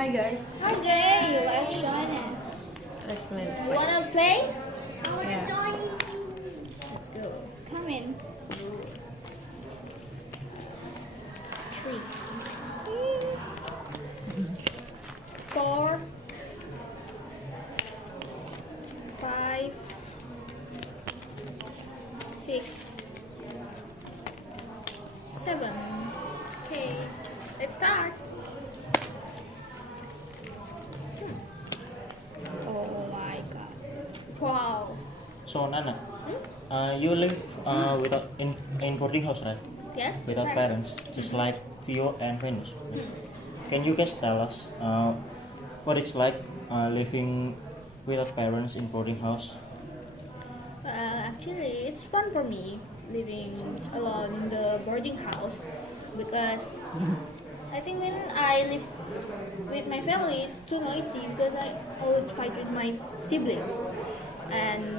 Hi guys. Okay, let's join it. Let's play. You wanna play? Yeah. Let's go. Come in. 3, 4, 5, 6, 7. Okay, let's start. Oh my god. Wow. So Nana, you live without in boarding house, right? Yes? Without right. parents, just like Theo and Venus. Can you guys tell us what it's like living without parents in boarding house? Actually, it's fun for me living alone in the boarding house because I think when I live with my family, it's too noisy because I always fight with my siblings, and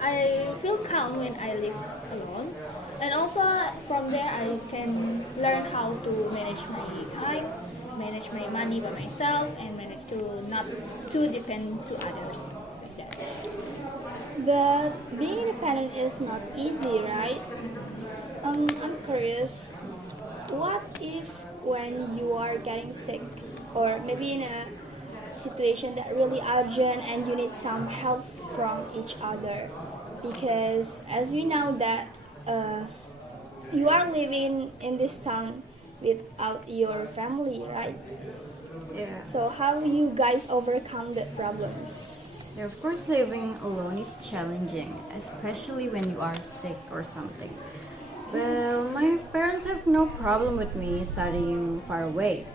I feel calm when I live alone. And also from there, I can learn how to manage my time, manage my money by myself, and manage to not too depend to others. Like that. But being independent is not easy, right? I'm curious, what if when you are getting sick, or maybe in a situation that really urgent and you need some help from each other? Because as we know that you are living in this town without your family, right? Yeah. So how you guys overcome the problems? Yeah, of course, living alone is challenging, especially when you are sick or something. Well, my parents have no problem with me studying far away,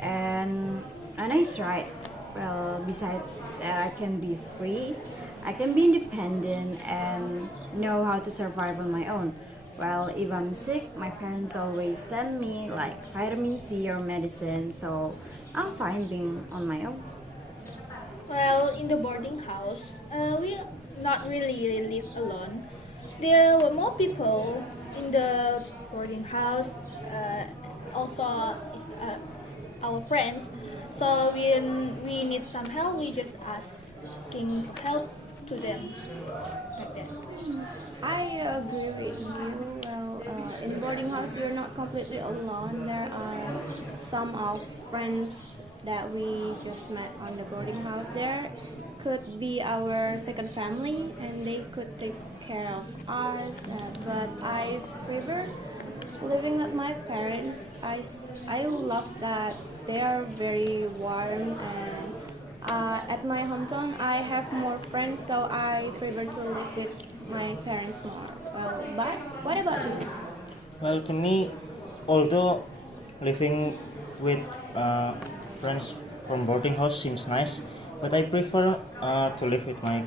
and I tried. Well, besides that, I can be free, I can be independent, and know how to survive on my own. Well, if I'm sick, my parents always send me like vitamin C or medicine, so I'm fine being on my own. Well, in the boarding house, we not really live alone. There were more people in the boarding house. Also, is, our friends. So when we need some help, we just asking help to them, like that. I agree with you. Well, in boarding house, we're not completely alone. There are some of friends that we just met on the boarding house. There could be our second family, and they could take care of us. But I prefer living with my parents. I love that they are very warm, and at my hometown I have more friends, so I prefer to live with my parents more. Well, but what about you? Well, to me, although living with friends from boarding house seems nice, but I prefer to live with my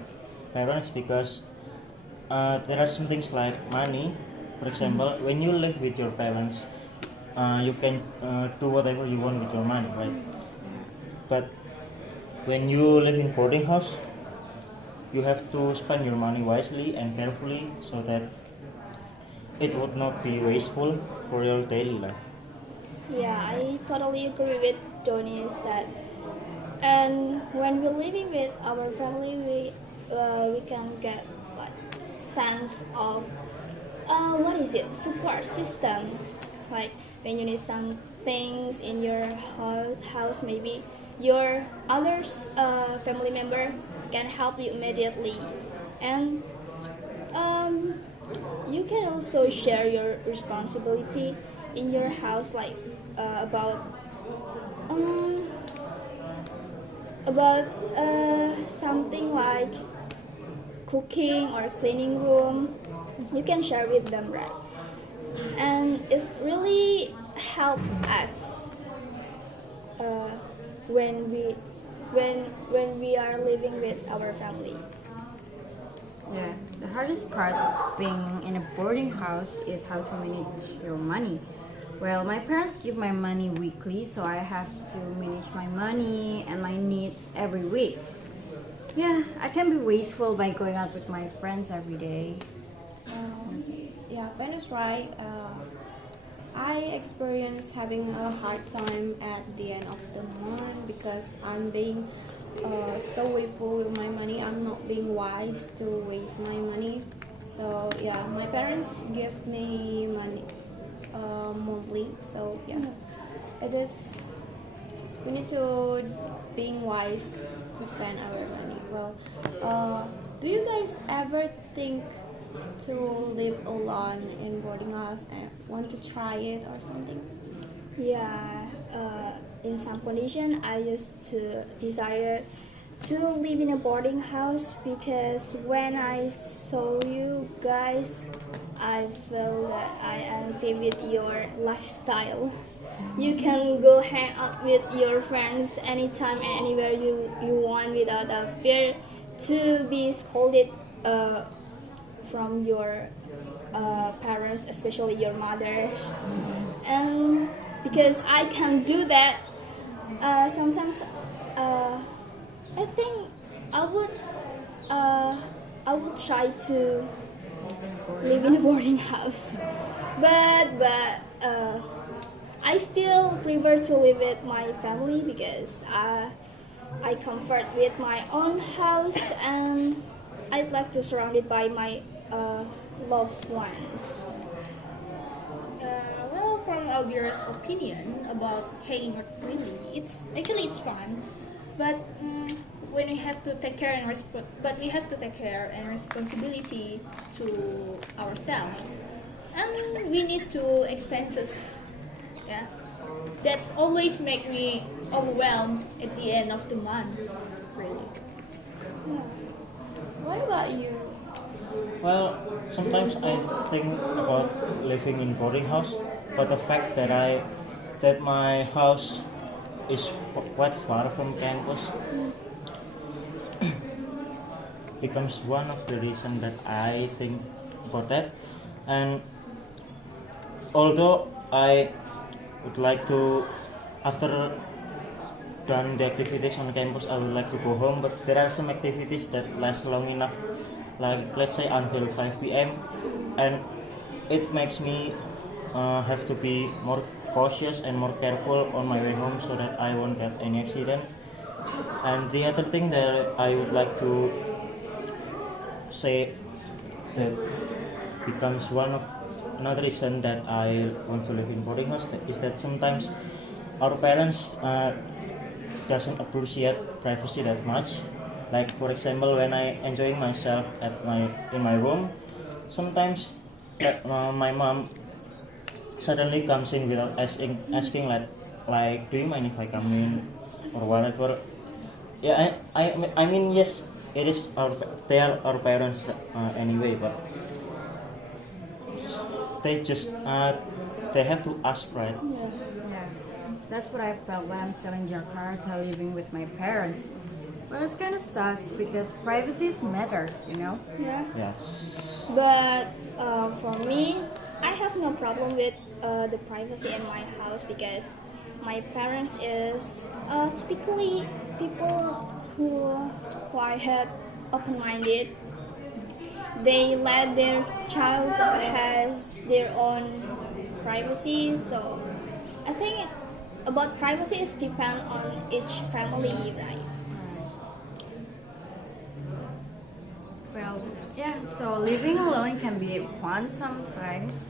parents because there are some things like money. For example, when you live with your parents, you can do whatever you want with your money, right? But when you live in boarding house, you have to spend your money wisely and carefully so that it would not be wasteful for your daily life. Yeah, I totally agree with Donny said. And when we're living with our family, we can get like sense of what is it, support system. Like when you need some things in your house, maybe your others family member can help you immediately, and um, you can also share your responsibility in your house, like about um, something like cooking or cleaning room. You can share with them, right? And it's really help us uh, when we are living with our family. Yeah, the hardest part of being in a boarding house is how to manage your money. Well, my parents give my money weekly, so I have to manage my money and my needs every week. Yeah, I can be wasteful by going out with my friends every day. Yeah, Ben is right. I experience having a hard time at the end of the month because I'm being so wasteful with my money. I'm not being wise to waste my money. So yeah, my parents give me money monthly. So yeah, it is. We need to being wise to spend our money. Well, do you guys ever think to live alone in boarding house and want to try it or something? Yeah, in some condition, I used to desire to live in a boarding house because when I saw you guys, I felt that I envy with your lifestyle. You can go hang out with your friends anytime and anywhere you want without a fear to be scolded from your parents, especially your mothers. And because I can do that, sometimes I think I would I would try to live in a boarding house, but I still prefer to live with my family because I comfort with my own house and I'd like to surround it by my loved ones. Well, from Alvira's opinion about hanging out freely, it's fun, but when we have to take care we have to take care and responsibility to ourselves, and we need to expenses. Yeah, that's always make me overwhelmed at the end of the month. Really. What about you? Well, sometimes I think about living in boarding house, but the fact that my house is quite far from campus becomes one of the reasons that I think about that. And although I would like to, after done the activities on campus, I would like to go home, but there are some activities that last long enough, like let's say until 5 p.m. and it makes me have to be more cautious and more careful on my way home so that I won't get any accident. And the other thing that I would like to say that becomes one of another reason that I want to live in boarding house is that sometimes our parents doesn't appreciate privacy that much. Like for example, when I enjoying myself in my room, sometimes my mom suddenly comes in without asking like do you mind if I come in or whatever. Yeah, I mean yes, it is they are our parents anyway, but they just they have to ask, right? Yeah, that's what I felt when I'm still in Jakarta living with my parents. Well, it's kind of sucks because privacy matters, you know? Yeah. Yes. But for me, I have no problem with the privacy in my house because my parents is typically people who are open-minded. They let their child has their own privacy. So I think about privacy is depend on each family, right? Well, yeah, so living alone can be fun sometimes.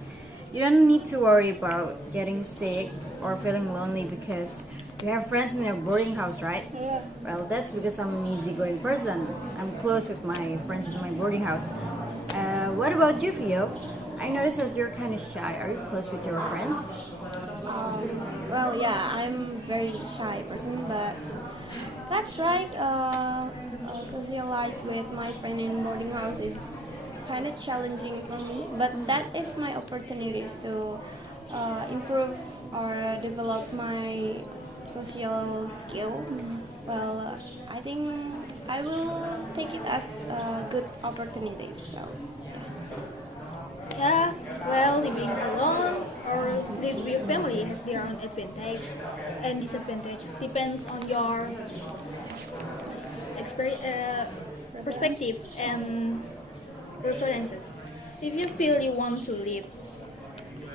You don't need to worry about getting sick or feeling lonely because you have friends in your boarding house, right? Yeah. Well, that's because I'm an easygoing person. I'm close with my friends in my boarding house. What about you, Theo? I noticed that you're kind of shy. Are you close with your friends? Well, yeah, I'm very shy person, but that's right. Socialize with my friend in boarding house is kind of challenging for me, but that is my opportunities to improve or develop my social skill. Well, I think I will take it as good opportunities. So. Yeah, well, living alone or live with your family has their own advantage and disadvantage. Depends on your perspective and preferences. If you feel you want to live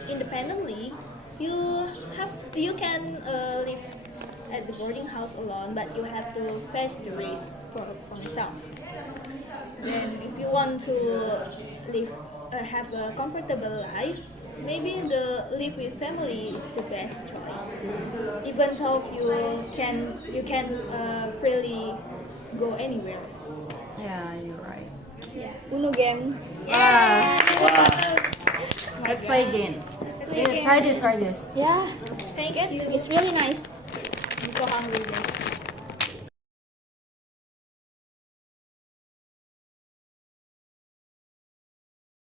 independently, you can live at the boarding house alone, but you have to face the risk for yourself. Then, if you want to live have a comfortable life, maybe the live with family is the best choice. Even though you can freely go anywhere. Yeah, you're right. Yeah. Uno game. Let's play again. play again. Try this. Yeah. Thank Good. you. It's really nice. I'm so hungry. Guys.